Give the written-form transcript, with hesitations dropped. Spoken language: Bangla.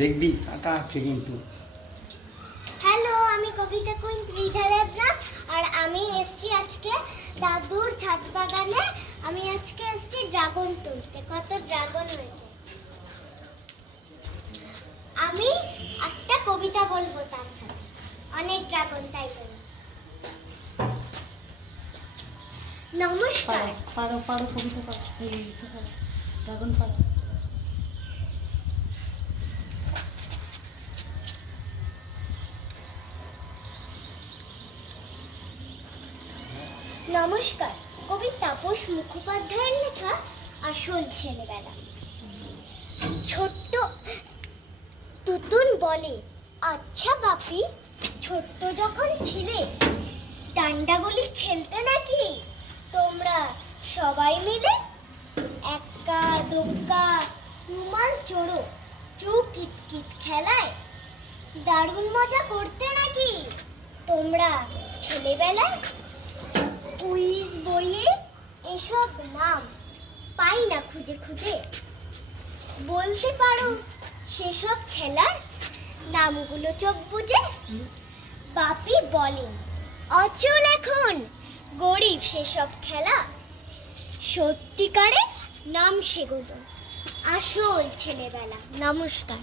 দেখবি কাটা আছে কিন্তু। হ্যালো, আমি কবিতা কুইন ত্রিধা দেবনাথ, আর আমি এসেছি আজকে দাদুর ছাদ বাগানে। আমি আজকে এসেছি ড্রাগন তুলতে। কত ড্রাগন হয়েছে। আমি একটা কবিতা বলবো তার সাথে। অনেক ড্রাগন, তাই তো। নমস্কার। পারো পারো কবিতা পারো, ড্রাগন পারো। নমস্কার। কবি তাপস মুখোপাধ্যায়ের লেখা আসল ছেলেবেলা। ছোট্ট তুতুন বলে, আচ্ছা বাপি, ছোট্ট যখন ছিলে ডান্ডাগুলি খেলতে নাকি তোমরা সবাই মিলে? এক্কা দোক্কা রুমাল চোরো চু কিতকিত খেলায় দারুণ মজা করতে নাকি তোমরা ছেলেবেলায়? কুইজ বইয়ে এসব নাম পাই না খুঁজে খুঁজে। বলতে পারো সেসব খেলার নামগুলো চোখ বুঝে? বাপি বলেন, অচল এখন গরিব সেসব খেলা। সত্যিকারে নাম সেগুলো আসল ছেলেবেলা। নমস্কার।